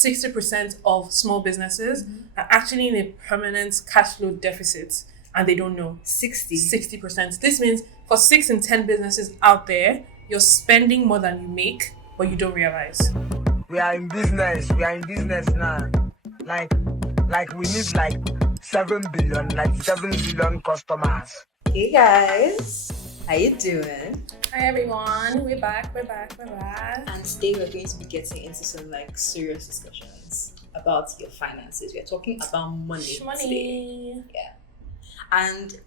60% of small businesses are actually in a permanent cash flow deficit and they don't know. 60%. This means for 6 in 10 businesses out there, you're spending more than you make, but you don't realize. We are in business now. Like we need like 7 billion customers. Hey guys, how you doing? Hi everyone, we're back. And today we're going to be getting into some like serious discussions about your finances. We're talking about money today. Yeah. And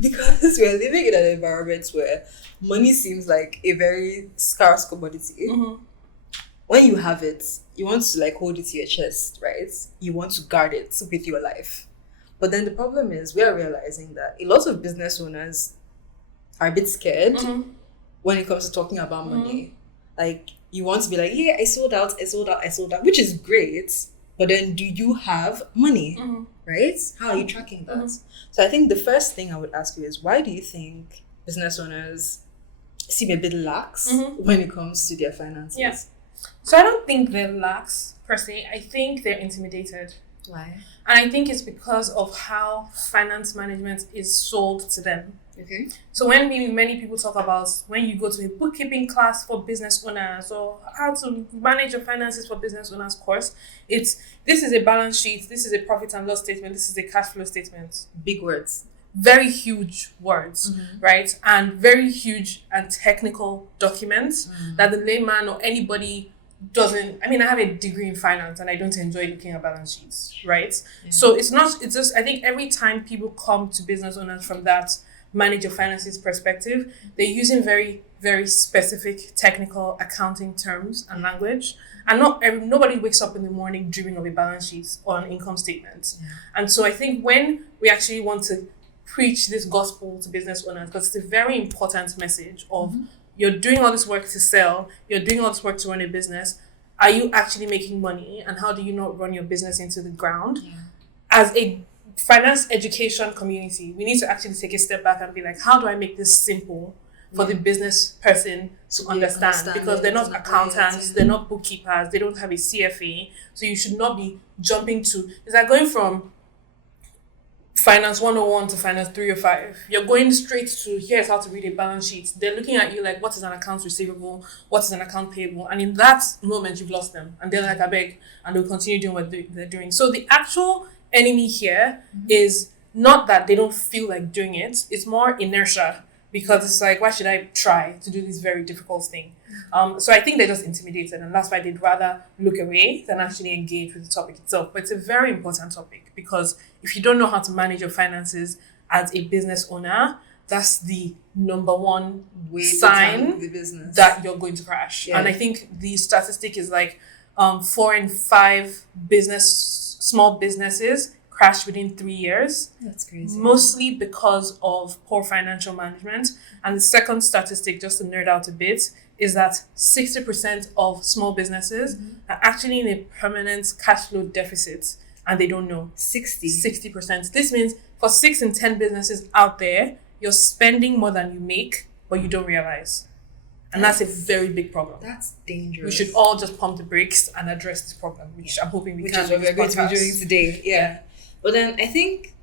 because we're living in an environment where money seems like a very scarce commodity, when you have it, you want to like hold it to your chest, right? You want to guard it with your life. But then the problem is we are realizing that a lot of business owners are a bit scared when it comes to talking about money. Like you want to be like, yeah, I sold out, which is great. But then do you have money, right? How are you tracking that? So I think the first thing I would ask you is, why do you think business owners seem a bit lax when it comes to their finances? Yeah. So I don't think they're lax per se. I think they're intimidated. Why? And I think it's because of how finance management is sold to them. Okay. So when many people talk about when you go to a bookkeeping class for business owners or how to manage your finances for business owners course, this is a balance sheet, this is a profit and loss statement, this is a cash flow statement. Big words. Very huge words, right? And very huge and technical documents that the layman or anybody doesn't. I mean, I have a degree in finance and I don't enjoy looking at balance sheets, right? Yeah. So it's just, I think every time people come to business owners from that manage your finances perspective, they're using very, very specific technical accounting terms and language. And nobody wakes up in the morning dreaming of a balance sheet or an income statement. Yeah. And so I think when we actually want to preach this gospel to business owners, because it's a very important message of you're doing all this work to sell, you're doing all this work to run a business. Are you actually making money? And how do you not run your business into the ground? Yeah. As a finance education community, we need to actually take a step back and be like, how do I make this simple for the business person to understand? Because they're not accountants, they're not bookkeepers, they don't have a CFA. So you should not be jumping to, it's like going from Finance 101 to Finance 305. You're going straight to, here's how to read a balance sheet. They're looking at you like, what is an account receivable? What is an account payable? And in that moment, you've lost them. And they're like, I beg. And they'll continue doing what they're doing. So the actual enemy here is not that they don't feel like doing it. It's more inertia. Because it's like, why should I try to do this very difficult thing? So I think they're just intimidated, and that's why they'd rather look away than actually engage with the topic itself. But it's a very important topic, because if you don't know how to manage your finances as a business owner, that's the number one sign the business that you're going to crash. Yeah. And I think the statistic is like 4 in 5 small businesses crash within 3 years. That's crazy. Mostly because of poor financial management. And the second statistic, just to nerd out a bit, is that 60% of small businesses are actually in a permanent cash flow deficit and they don't know. 60%. This means for 6 in 10 businesses out there, you're spending more than you make, but you don't realize. And that's a very big problem. That's dangerous. We should all just pump the brakes and address this problem, which I'm hoping we can. Which is what we're going to be doing today. Yeah. But then I think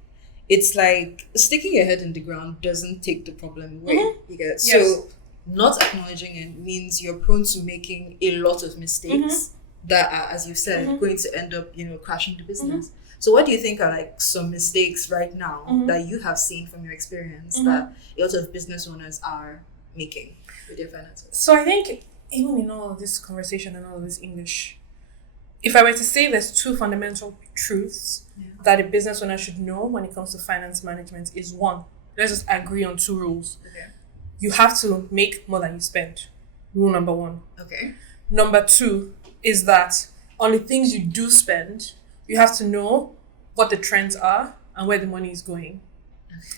it's like sticking your head in the ground doesn't take the problem away. You get? Yes. So not acknowledging it means you're prone to making a lot of mistakes that are, as you said, going to end up, crashing the business. So what do you think are like some mistakes right now that you have seen from your experience that a lot of business owners are making with their finances? So I think even in all of this conversation and all of this English, if I were to say there's 2 fundamental truths that a business owner should know when it comes to finance management is 1, let's just agree on 2 rules. Okay. You have to make more than you spend. Rule number 1. Okay. Number 2 is that on the things you do spend, you have to know what the trends are and where the money is going.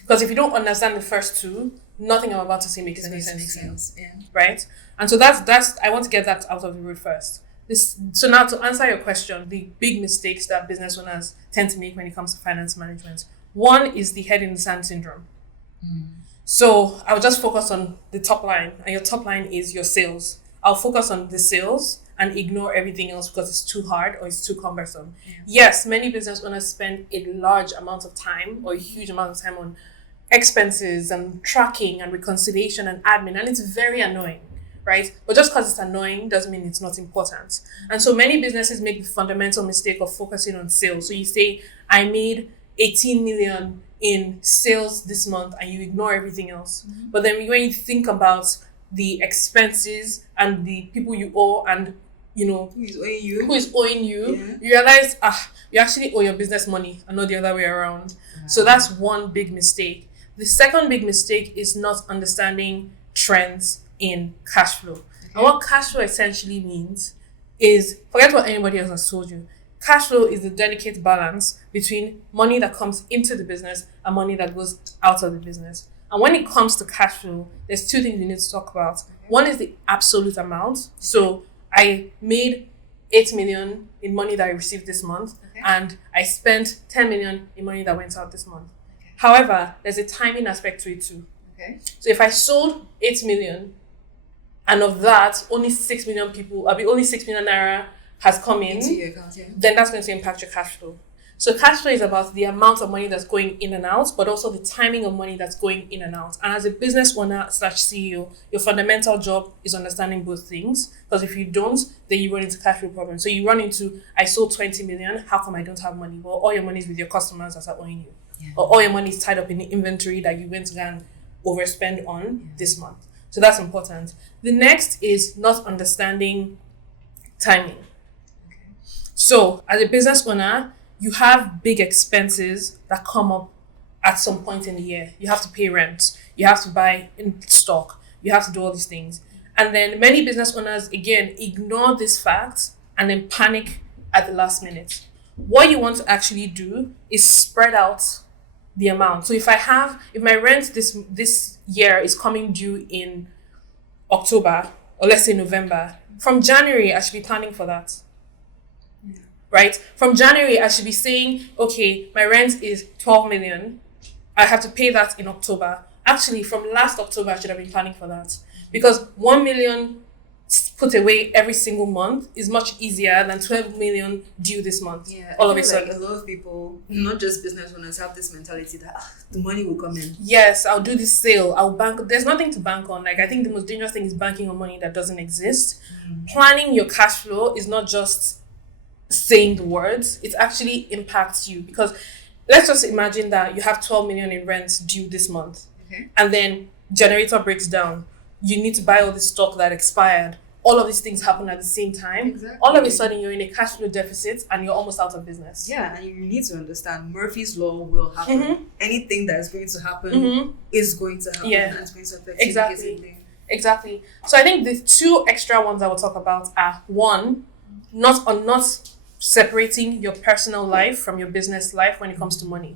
Because if you don't understand the first 2, nothing I'm about to say makes any sense. Yeah. Right? And so that's I want to get that out of the road first. So now to answer your question, the big mistakes that business owners tend to make when it comes to finance management. 1 is the head in the sand syndrome. So I'll just focus on the top line, and your top line is your sales. I'll focus on the sales and ignore everything else because it's too hard or it's too cumbersome. Yes, many business owners spend a large amount of time or a huge amount of time on expenses and tracking and reconciliation and admin, and it's very annoying, right? But just because it's annoying doesn't mean it's not important. And so many businesses make the fundamental mistake of focusing on sales. So you say, I made 18 million in sales this month, and you ignore everything else. But then when you think about the expenses and the people you owe, and who is owing you, you realize you actually owe your business money and not the other way around. So that's one big mistake. The second big mistake is not understanding trends in cash flow. And what cash flow essentially means is, forget what anybody else has told you. Cash flow is the delicate balance between money that comes into the business and money that goes out of the business. And when it comes to cash flow, there's two things we need to talk about. One is the absolute amount. So I made 8 million in money that I received this month, and I spent 10 million in money that went out this month. However, there's a timing aspect to it too. So if I sold 8 million, and of that, only 6 million naira has come in, into your account, then that's going to impact your cash flow. So cash flow is about the amount of money that's going in and out, but also the timing of money that's going in and out. And as a business owner / CEO, your fundamental job is understanding both things. Because if you don't, then you run into cash flow problems. So you run into, I sold 20 million, how come I don't have money? Well, all your money is with your customers that are owing you. Or all your money is tied up in the inventory that you went to go and overspend on this month. So that's important. The next is not understanding timing. So as a business owner, you have big expenses that come up at some point in the year. You have to pay rent. You have to buy in stock. You have to do all these things. And then many business owners, again, ignore this fact and then panic at the last minute. What you want to actually do is spread out the amount. So if my rent this year is coming due in October, or let's say November, from January, I should be planning for that. Right? From January, I should be saying, okay, my rent is 12 million. I have to pay that in October. Actually, from last October, I should have been planning for that. Because 1 million put away every single month is much easier than 12 million due this month. All of a sudden. A lot of people, not just business owners, have this mentality that the money will come in. Yes, I'll do this sale. I'll bank. There's nothing to bank on. Like, I think the most dangerous thing is banking on money that doesn't exist. Planning your cash flow is not just saying the words, it actually impacts you. Because let's just imagine that you have 12 million in rent due this month, and then generator breaks down. You need to buy all this stock that expired. All of these things happen at the same time. All of a sudden, you're in a cash flow deficit and you're almost out of business. Yeah, and you need to understand Murphy's Law will happen. Anything that is going to happen is going to happen, and it's going to affect you. Exactly. So I think the two extra ones I will talk about are, one, not separating your personal life from your business life when it comes to money.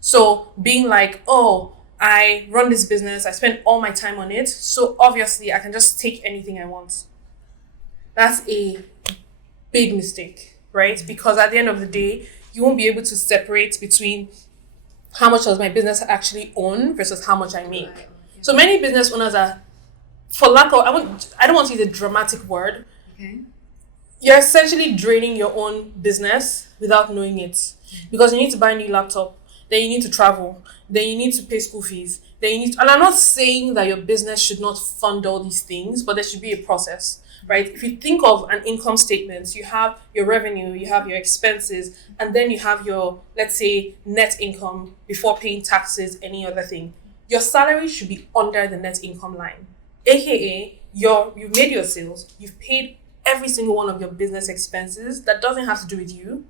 So being like, oh, I run this business, I spend all my time on it, so obviously I can just take anything I want. That's a big mistake, right? Because at the end of the day, you won't be able to separate between how much does my business actually own versus how much I make. So many business owners are, for lack of, I don't want to use a dramatic word. You're essentially draining your own business without knowing it. Because you need to buy a new laptop, then you need to travel, then you need to pay school fees, then you need to, and I'm not saying that your business should not fund all these things, but there should be a process, right? If you think of an income statement, you have your revenue, you have your expenses, and then you have your, let's say, net income before paying taxes, any other thing. Your salary should be under the net income line. AKA, you've made your sales, you've paid every single one of your business expenses. That doesn't have to do with you.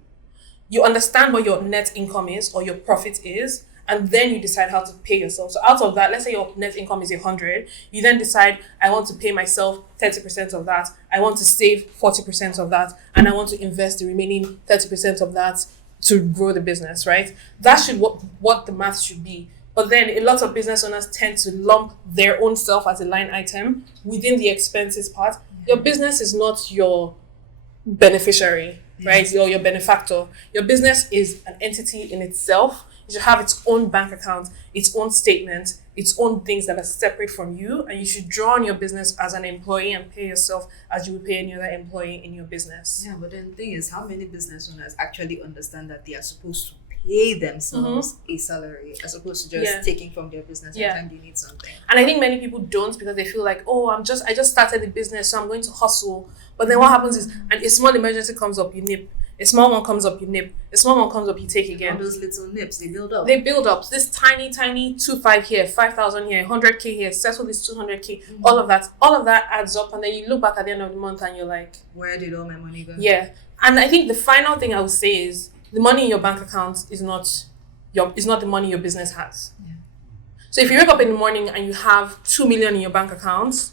You understand what your net income is or your profit is, and then you decide how to pay yourself. So out of that, let's say your net income is 100, you then decide, I want to pay myself 30% of that, I want to save 40% of that, and I want to invest the remaining 30% of that to grow the business, right? That should what the math should be. But then a lot of business owners tend to lump their own self as a line item within the expenses part. Your business is not your beneficiary, right? Or your benefactor. Your business is an entity in itself. It should have its own bank account, its own statement, its own things that are separate from you, and you should draw on your business as an employee and pay yourself as you would pay any other employee in your business. Yeah, but then the thing is, how many business owners actually understand that they are supposed to pay themselves a salary as opposed to just taking from their business every time they need something? And I think many people don't, because they feel like, oh, I just started the business, so I'm going to hustle. But then what happens is, and a small emergency comes up, you nip. A small one comes up, you nip. A small one comes up, you take again. All those little nips, they build up. They build up. This tiny 2.5 here, 5,000 here, 100K here, settle this 200K. All of that adds up, and then you look back at the end of the month and you're like, where did all my money go? Yeah. And I think the final thing I would say is, the money in your bank account is not the money your business has. Yeah. So if you wake up in the morning and you have 2 million in your bank account,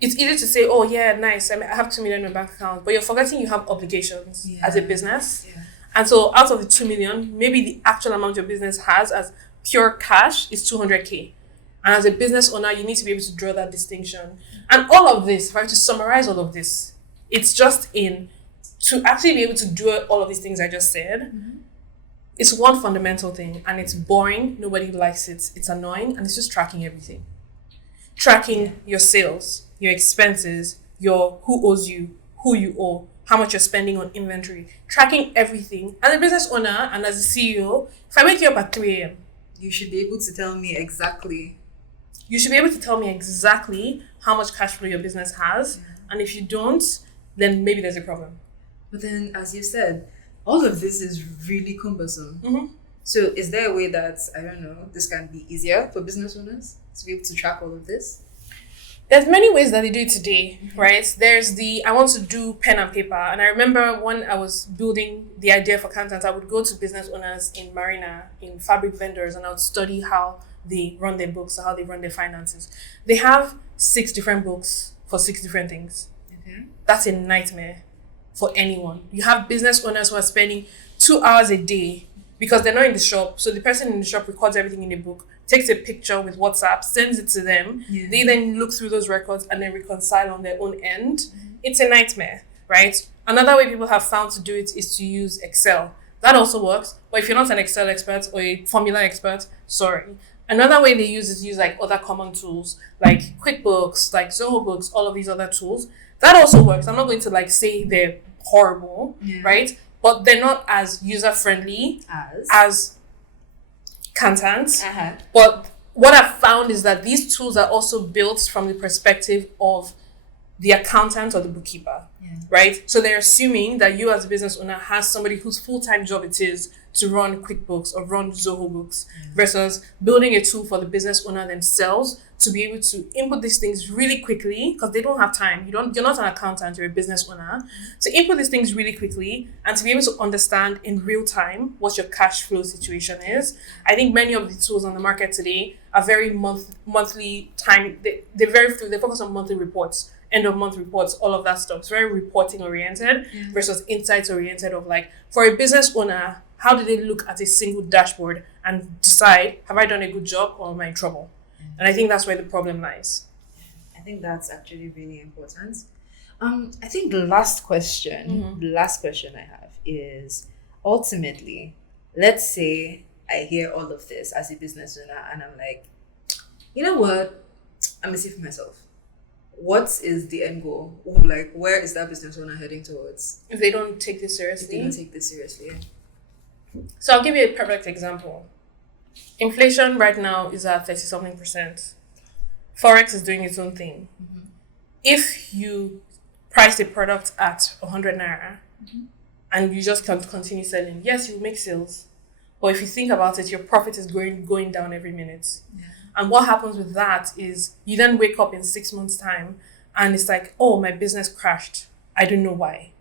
it's easy to say, oh yeah, nice, I have 2 million in my bank account, but you're forgetting you have obligations as a business. Yeah. And so out of the 2 million, maybe the actual amount your business has as pure cash is 200K. And as a business owner, you need to be able to draw that distinction. And all of this, if I were to summarize all of this, it's just to actually be able to do all of these things I just said, it's one fundamental thing, and it's boring. Nobody likes it. It's annoying, and it's just tracking everything. Tracking your sales, your expenses, your who owes you, who you owe, how much you're spending on inventory, tracking everything. As a business owner and as a CEO, if I wake you up at 3 a.m., you should be able to tell me exactly. You should be able to tell me exactly how much cash flow your business has, and if you don't, then maybe there's a problem. But then, as you said, all of this is really cumbersome. So is there a way that, I don't know, this can be easier for business owners to be able to track all of this? There's many ways that they do it today, right? There's I want to do pen and paper. And I remember when I was building the idea for accountants, I would go to business owners in Marina, in fabric vendors, and I would study how they run their books, or how they run their finances. They have 6 different books for 6 different things. That's a nightmare for anyone. You have business owners who are spending 2 hours a day because they're not in the shop. So the person in the shop records everything in the book, takes a picture with WhatsApp, sends it to them. They then look through those records and then reconcile on their own end. It's a nightmare, right? Another way people have found to do it is to use Excel. That also works. But if you're not an Excel expert or a formula expert, sorry. Another way they use is use like other common tools like QuickBooks, like Zoho Books, all of these other tools. That also works. I'm not going to like say they're horrible, right? But they're not as user-friendly as accountants. But what I've found is that these tools are also built from the perspective of the accountant or the bookkeeper, right? So they're assuming that you as a business owner has somebody whose full-time job it is to run QuickBooks or run Zoho Books versus building a tool for the business owner themselves to be able to input these things really quickly because they don't have time. You're not an accountant, you're a business owner. To input these things really quickly and to be able to understand in real time what your cash flow situation is. I think many of the tools on the market today are very monthly time. They focus on monthly reports, end of month reports, all of that stuff. It's very reporting oriented versus insights oriented of like, for a business owner, how do they look at a single dashboard and decide, have I done a good job or am I in trouble? And I think that's where the problem lies. I think that's actually really important. I think the last question I have is, ultimately, let's say I hear all of this as a business owner and I'm like, you know what? I'm gonna see for myself. What is the end goal? Like, where is that business owner heading towards? If they don't take this seriously. So I'll give you a perfect example. Inflation right now is at 30-something%. Forex is doing its own thing. If you price a product at 100 naira and you just can't continue selling, yes, you make sales. But if you think about it, your profit is going down every minute. And what happens with that is you then wake up in 6 months' time and it's like, oh, my business crashed. I don't know why.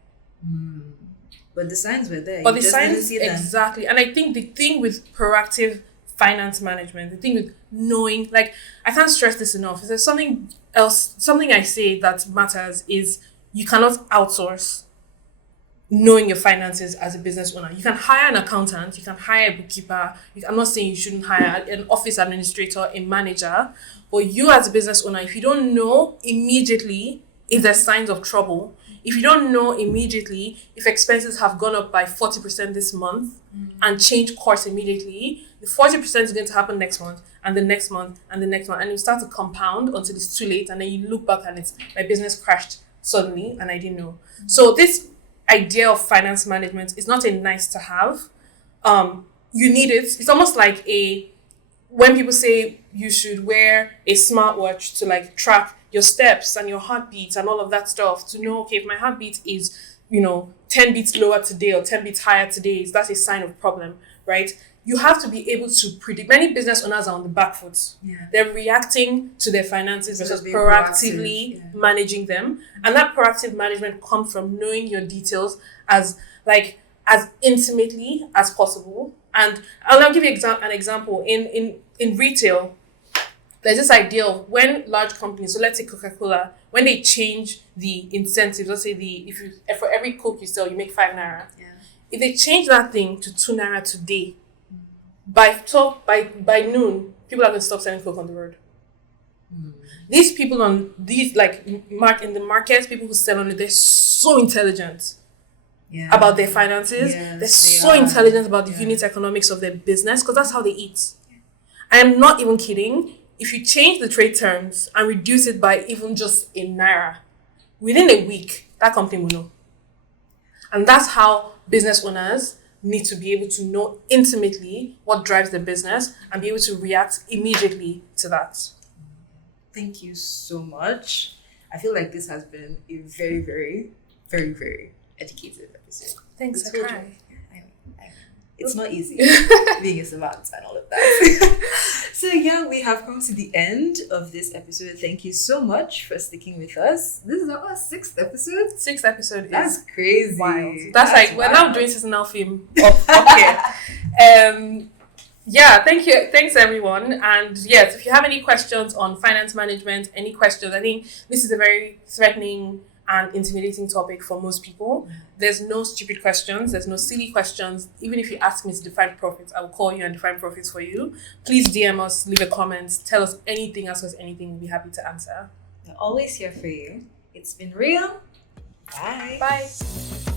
But the signs were there. But the signs, exactly. And I think the thing with proactive finance management, the thing with knowing, like, I can't stress this enough. If there's something I say that matters is you cannot outsource knowing your finances as a business owner. You can hire an accountant, you can hire a bookkeeper. I'm not saying you shouldn't hire an office administrator, a manager, but you as a business owner, if you don't know immediately if there's signs of trouble, if you don't know immediately if expenses have gone up by 40% this month and change course immediately, the 40% is going to happen next month and the next month and the next month, and you start to compound until it's too late, and then you look back and it's my business crashed suddenly and I didn't know. So this idea of finance management is not a nice to have. You need it. It's almost like when people say you should wear a smartwatch to like track your steps and your heartbeats and all of that stuff, to know, okay, if my heartbeat is, 10 beats lower today or 10 beats higher today, that's a sign of problem, right? You have to be able to predict. Many business owners are on the back foot. Yeah. They're reacting to their finances versus proactively managing them. And that proactive management comes from knowing your details as intimately as possible. And I'll give you an example. In retail, there's this idea of when large companies, so let's say Coca-Cola, when they change the incentives, let's say for every Coke you sell, you make 5 naira. Yeah. If they change that thing to 2 naira today, by noon, people are going to stop selling Coke on the road. These people in the markets, people who sell on it, they're so intelligent about their finances. Yes, they're so intelligent about the unit economics of their business, because that's how they eat. I am not even kidding. If you change the trade terms and reduce it by even just a naira, within a week, that company will know. And that's how business owners need to be able to know intimately what drives their business and be able to react immediately to that. Thank you so much. I feel like this has been a very, very, very, very educative episode. Thanks, I try. It's not easy being a savant and all of that. So we have come to the end of this episode. Thank you so much for sticking with us. This is our 6th episode. 6th episode. That's crazy. Wild. That's we're now doing seasonal film up here. Thank you. Thanks everyone. And yes, if you have any questions on finance management, any questions, I think this is a very threatening and intimidating topic for most people. There's no stupid questions. There's no silly questions. Even if you ask me to define profits, I will call you and define profits for you. Please DM us, leave a comment, tell us anything, ask us anything. We'll be happy to answer. We're always here for you. It's been real. Bye. Bye.